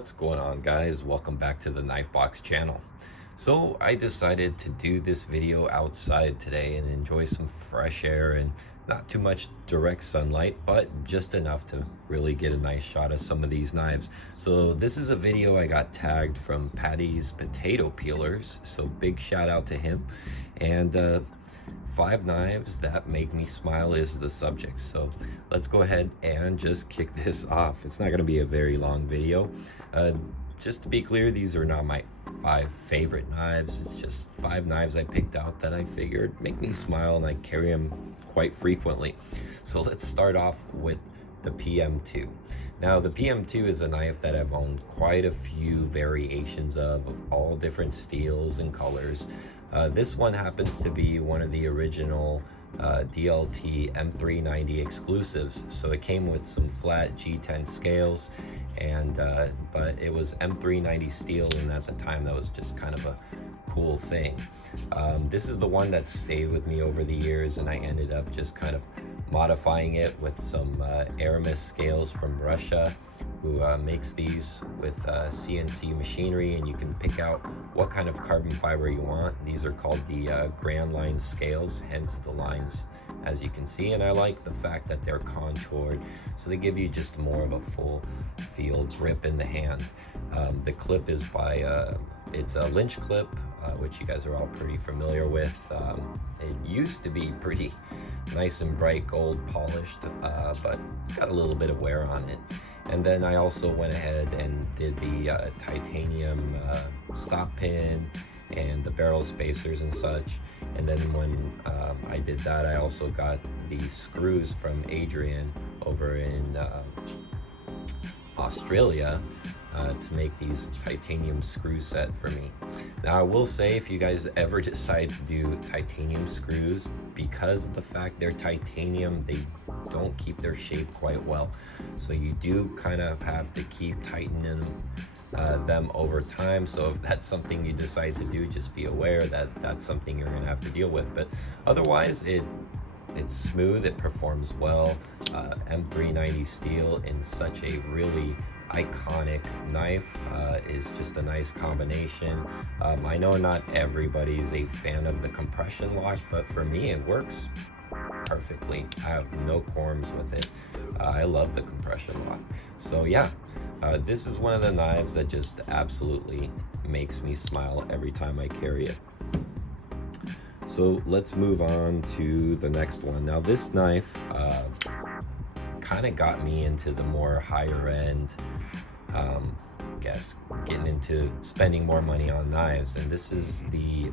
What's going on, guys? Welcome back to the Knife Box channel. So I decided to do this video outside today and enjoy some fresh air and not too much direct sunlight, but just enough to really get a nice shot of some of these knives. So this is a video I got tagged from Patty's Potato Peelers, so big shout out to him. And 5 knives that make me smile is the subject. So let's go ahead and just kick this off. It's not going to be a very long video. Just to be clear, these are not my 5 favorite knives. It's just 5 knives I picked out that I figured make me smile, and I carry them quite frequently. So let's start off with the PM2. Now the PM2 is a knife that I've owned quite a few variations of all different steels and colors. This one happens to be one of the original DLT M390 exclusives, so it came with some flat G10 scales, and but it was M390 steel, and at the time that was just kind of a cool thing. This is the one that stayed with me over the years, and I ended up just kind of modifying it with some Aramis scales from Russia, who makes these with CNC machinery, and you can pick out what kind of carbon fiber you want. These are called the Grand Line scales, hence the lines as you can see, and I like the fact that they're contoured, so they give you just more of a full feel grip in the hand. The clip is by it's a Lynch clip, which you guys are all pretty familiar with. It used to be pretty nice and bright gold polished, but it's got a little bit of wear on it. And then I also went ahead and did the titanium stop pin and the barrel spacers and such. And then when I did that, I also got these screws from Adrian over in Australia to make these titanium screw set for me. Now I will say, if you guys ever decide to do titanium screws, because of the fact they're titanium, they don't keep their shape quite well, so you do kind of have to keep tightening them over time. So if that's something you decide to do, just be aware that that's something you're gonna have to deal with. But otherwise, it's smooth, it performs well. M390 steel in such a really iconic knife is just a nice combination. I know not everybody's a fan of the compression lock, but for me it works perfectly. I have no qualms with it. I love the compression lock. So yeah, this is one of the knives that just absolutely makes me smile every time I carry it. So let's move on to the next one. Now this knife kind of got me into the more higher end, getting into spending more money on knives, and this is the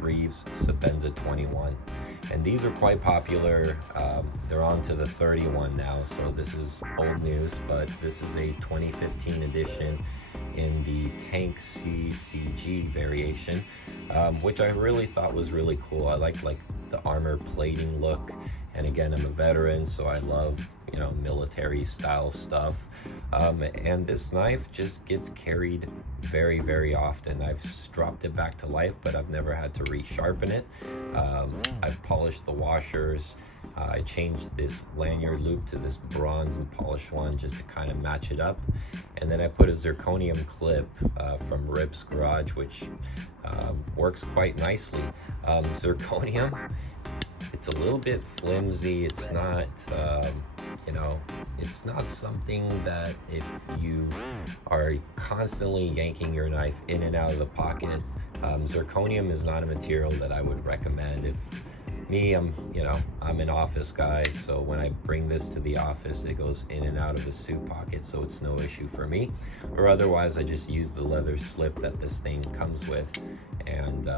Reeves Sebenza 21, and these are quite popular. They're on to the 31 now, so this is old news, but this is a 2015 edition in the Tank CCG variation, which I really thought was really cool. I like the armor plating look, and again, I'm a veteran, so I love, you know, military style stuff. And this knife just gets carried very, very often. I've dropped it back to life, but I've never had to resharpen it. I've polished the washers. I changed this lanyard loop to this bronze and polished one just to kind of match it up. And then I put a zirconium clip from Rip's Garage, which works quite nicely. Zirconium, it's a little bit flimsy. It's not, you know, it's not something that if you are constantly yanking your knife in and out of the pocket, zirconium is not a material that I would recommend. If me, I'm an office guy, so when I bring this to the office, it goes in and out of the suit pocket, so it's no issue for me. Or otherwise, I just use the leather slip that this thing comes with, and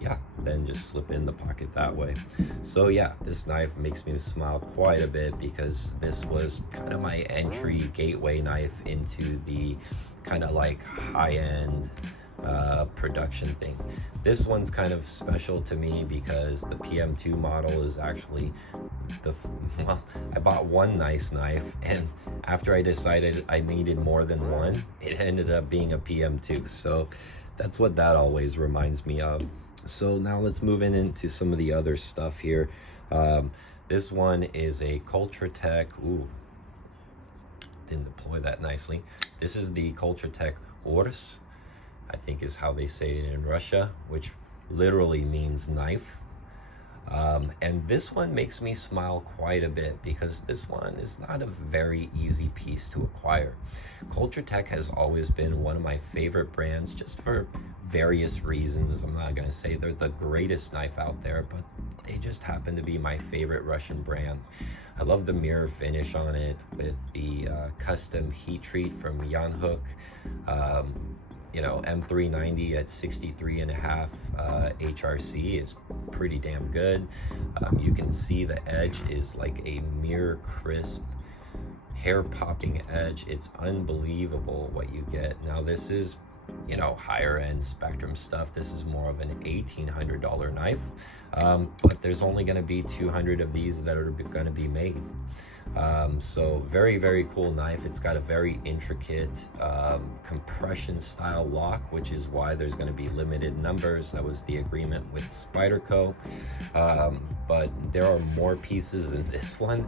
yeah, then just slip in the pocket that way. So yeah, this knife makes me smile quite a bit, because this was kind of my entry gateway knife into the kind of like high-end production thing. This one's kind of special to me because the PM2 model is actually well, I bought one nice knife, and after I decided I needed more than one, it ended up being a PM2. So that's what that always reminds me of. So now let's move into some of the other stuff here. This one is a Culturetech. Ooh, didn't deploy that nicely. This is the Culturetech Horse, I think is how they say it in Russia, which literally means knife. And this one makes me smile quite a bit because this one is not a very easy piece to acquire. Culturetech has always been one of my favorite brands just for various reasons. I'm not going to say they're the greatest knife out there, but they just happen to be my favorite Russian brand. I love the mirror finish on it with the custom heat treat from Yanhook. You know, M390 at 63.5 HRC is pretty damn good. You can see the edge is like a mirror crisp, hair popping edge. It's unbelievable what you get. Now this is, you know, higher end Spectrum stuff. This is more of an $1,800 knife, but there's only going to be 200 of these that are going to be made. So very, very cool knife. It's got a very intricate compression style lock, which is why there's going to be limited numbers. That was the agreement with Spyderco. But there are more pieces in this one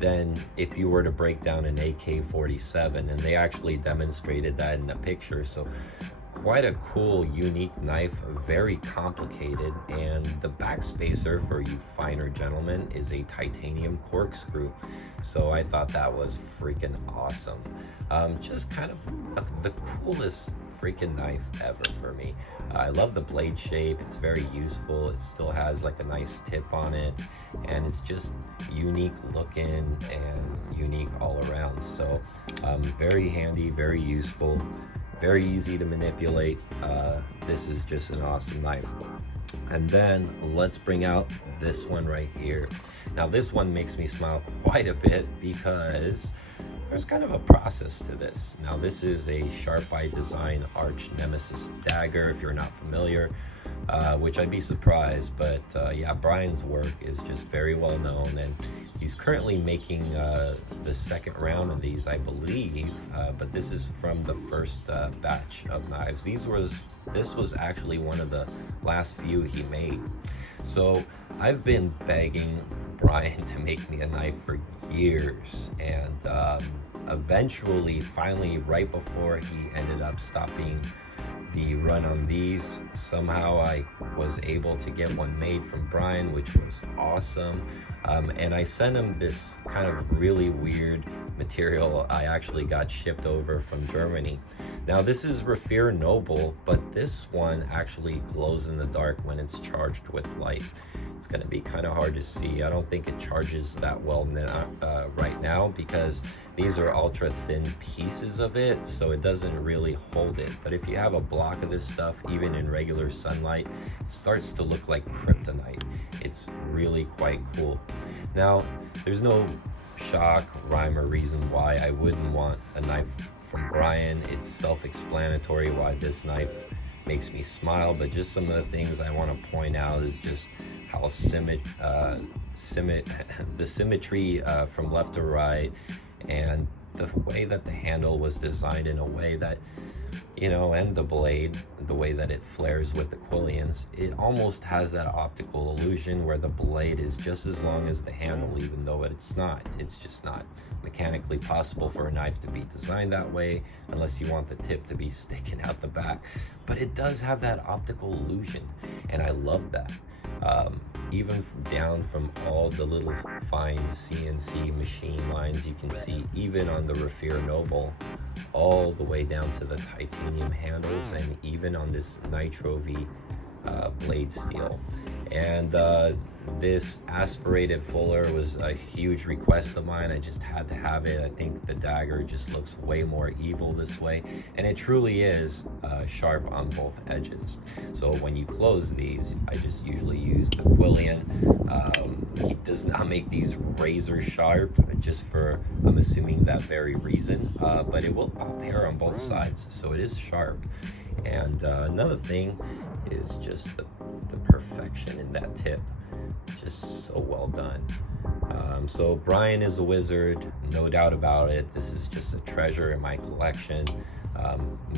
than if you were to break down an AK-47, and they actually demonstrated that in a picture. So quite a cool, unique knife, very complicated, and the back spacer for you finer gentlemen is a titanium corkscrew. So I thought that was freaking awesome. Just kind of the coolest freaking knife ever for me. I love the blade shape. It's very useful. It still has like a nice tip on it, and it's just unique looking and unique all around. So very handy, very useful, very easy to manipulate. This is just an awesome knife. And then let's bring out this one right here. Now this one makes me smile quite a bit because there's kind of a process to this. Now this is a Sharp by Design Arch Nemesis Dagger, if you're not familiar, which I'd be surprised, but yeah, Brian's work is just very well known, and he's currently making the second round of these, I believe, but this is from the first batch of knives. This was actually one of the last few he made. So I've been begging Brian to make me a knife for years, and eventually, finally, right before he ended up stopping the run on these, somehow I was able to get one made from Brian, which was awesome. And I sent him this kind of really weird material I actually got shipped over from Germany. Now this is Reeves Noble, but this one actually glows in the dark when it's charged with light. It's going to be kind of hard to see. I don't think it charges that well right now because these are ultra thin pieces of it, so it doesn't really hold it. But if you have a block of this stuff, even in regular sunlight, it starts to look like kryptonite. It's really quite cool. Now, there's no shock, rhyme, or reason why I wouldn't want a knife from Brian. It's self-explanatory why this knife makes me smile, but just some of the things I want to point out is just how the symmetry from left to right, and the way that the handle was designed in a way that, you know, and the blade, the way that it flares with the quillions, it almost has that optical illusion where the blade is just as long as the handle, even though it's not. It's just not mechanically possible for a knife to be designed that way unless you want the tip to be sticking out the back. But it does have that optical illusion, and I love that. Even down from all the little fine CNC machine lines you can see, even on the Reeves Noble, all the way down to the titanium handles, and even on this Nitro V blade steel. And this aspirated fuller was a huge request of mine. I just had to have it. I think the Dagger just looks way more evil this way, and it truly is sharp on both edges. So when you close these, I just usually use the quillion. He does not make these razor sharp just for, I'm assuming, that very reason, but it will pop hair on both sides, so it is sharp. And another thing is just the perfection in that tip. Just so well done. So Brian is a wizard, no doubt about it. This is just a treasure in my collection.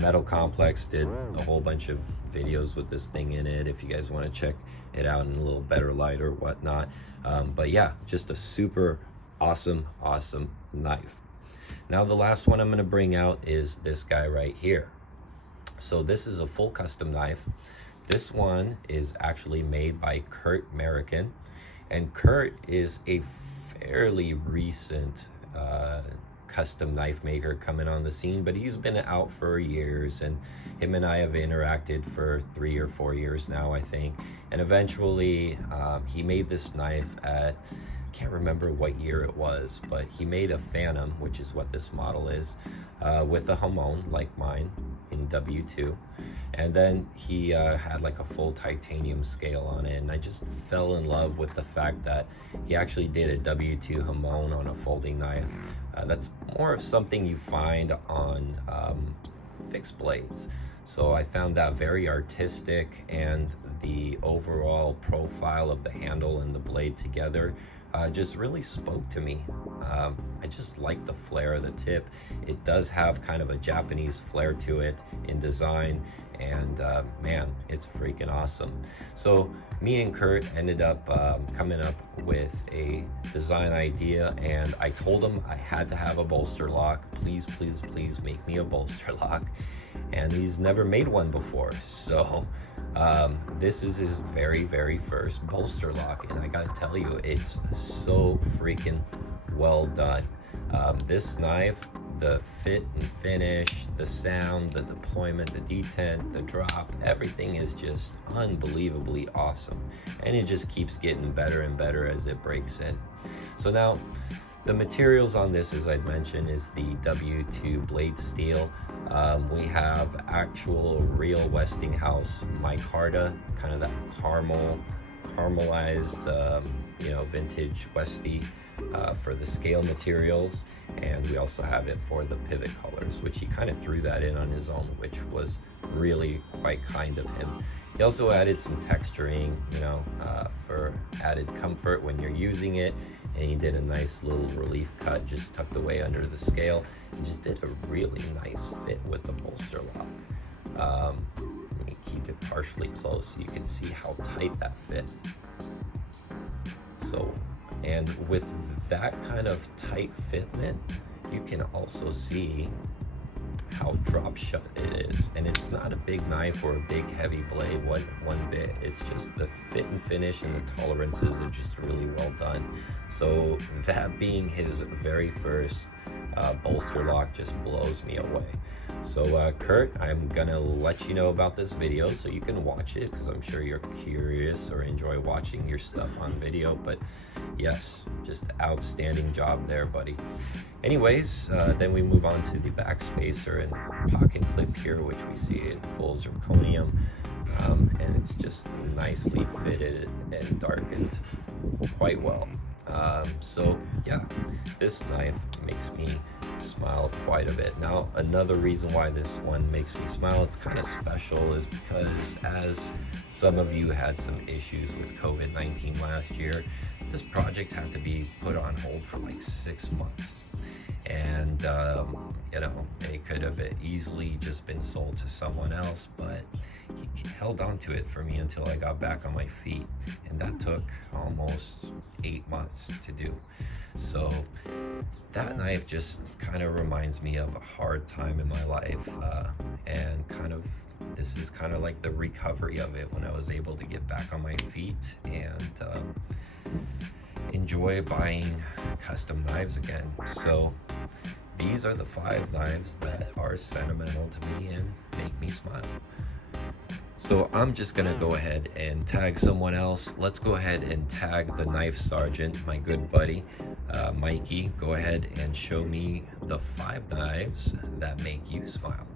Metal Complex did a whole bunch of videos with this thing in it, if you guys want to check it out in a little better light or whatnot. But yeah, just a super awesome knife. Now the last one I'm going to bring out is this guy right here. So this is a full custom knife. This one is actually made by Kurt American, and Kurt is a fairly recent custom knife maker coming on the scene, but he's been out for years, and him and I have interacted for 3 or 4 years now, I think. And eventually he made this knife at, I can't remember what year it was, but he made a Phantom, which is what this model is, with a hamon like mine in W2. And then he had like a full titanium scale on it, and I just fell in love with the fact that he actually did a W2 hamon on a folding knife. That's more of something you find on fixed blades. So I found that very artistic, and the overall profile of the handle and the blade together just really spoke to me. I just like the flare of the tip. It does have kind of a Japanese flair to it in design, and man, it's freaking awesome. So me and Kurt ended up coming up with a design idea, and I told him I had to have a bolster lock. Please, please, please make me a bolster lock. And he's never made one before, so this is his very, very first bolster lock, and I gotta tell you, it's so freaking well done. This knife, the fit and finish, the sound, the deployment, the detent, the drop, everything is just unbelievably awesome, and it just keeps getting better and better as it breaks in. So now the materials on this, as I'd mentioned, is the W2 blade steel. We have actual real Westinghouse micarta, kind of that caramelized, you know, vintage Westie for the scale materials, and we also have it for the pivot colors, which he kind of threw that in on his own, which was really quite kind of him. He also added some texturing, you know, for added comfort when you're using it, and he did a nice little relief cut just tucked away under the scale, and just did a really nice fit with the bolster lock. Let me keep it partially closed so you can see how tight that fits. So, and with that kind of tight fitment, you can also see how drop shut it is. And it's not a big knife or a big heavy blade one bit. It's just the fit and finish and the tolerances are just really well done. So that being his very first bolster lock just blows me away. So Kurt, I'm gonna let you know about this video so you can watch it, because I'm sure you're curious or enjoy watching your stuff on video. But yes, just outstanding job there, buddy. Anyways, then we move on to the back spacer and pocket clip here, which we see in full zirconium, and it's just nicely fitted and darkened quite well. So yeah, this knife makes me smile quite a bit. Now, another reason why this one makes me smile, it's kind of special, is because as some of you had some issues with COVID-19 last year, this project had to be put on hold for like 6 months. And you know, it could have easily just been sold to someone else, but he held on to it for me until I got back on my feet, and that took almost 8 months to do. So that knife just kind of reminds me of a hard time in my life, and kind of this is kind of like the recovery of it when I was able to get back on my feet and enjoy buying custom knives again. So these are the 5 knives that are sentimental to me and make me smile. So I'm just gonna go ahead and tag someone else. Let's go ahead and tag the knife sergeant, my good buddy, Mikey. Go ahead and show me the 5 knives that make you smile.